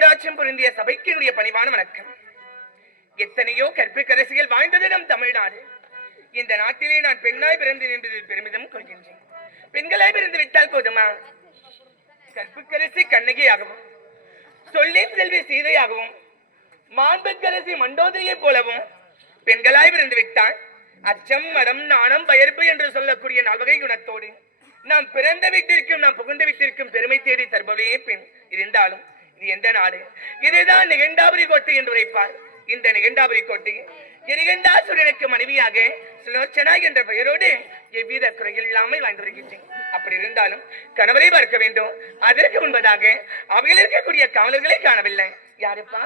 மங்கடாட்சம் பொருந்திய சபைக்கு என்னுடைய பணிவான வணக்கம். எத்தனையோ கற்பிற்கரசிகள் வாழ்ந்தது நம் தமிழ்நாடு. இந்த நாட்டிலே நான் பெண்ணாய் பிறந்தேன் என்பதில் பெருமிதம் கொள்கின்றேன். பெண்களாய் பிறந்து விட்டால் போதுமா? கற்பிற்கரசி கண்ணகியாகவும், சொல்லின் செல்வி சீதையாகவும், மாண்புக்கரசி மண்டோதரியை போலவும் பெண்களாய் பிறந்து விட்டால் அச்சம், மடம், நாணம், பயர்ப்பு என்று சொல்லக்கூடிய நல்வகை குணத்தோடு நாம் பிறந்த வீட்டிற்கும் நாம் புகுந்த வீட்டிற்கும் பெருமை தேடி தருபவே பெண். இருந்தாலும் இது எந்த நாடு? இதுதான் நிகண்டாபுரி கோட்டை என்று உரைப்பார். இந்த நிகண்டாபுரி கோட்டை எரிகண்டாசுரனுக்கு மனைவியாக சுலோச்சனா என்ற பெயரோடு எவ்வித குறைகள் இல்லாமல் வாழ்ந்து வருகின்றேன். அப்படி இருந்தாலும் கணவரை பார்க்க வேண்டும். அதற்கு முன்பதாக அவையில் இருக்கக்கூடிய காவலர்களை காணவில்லை. யாருப்பா?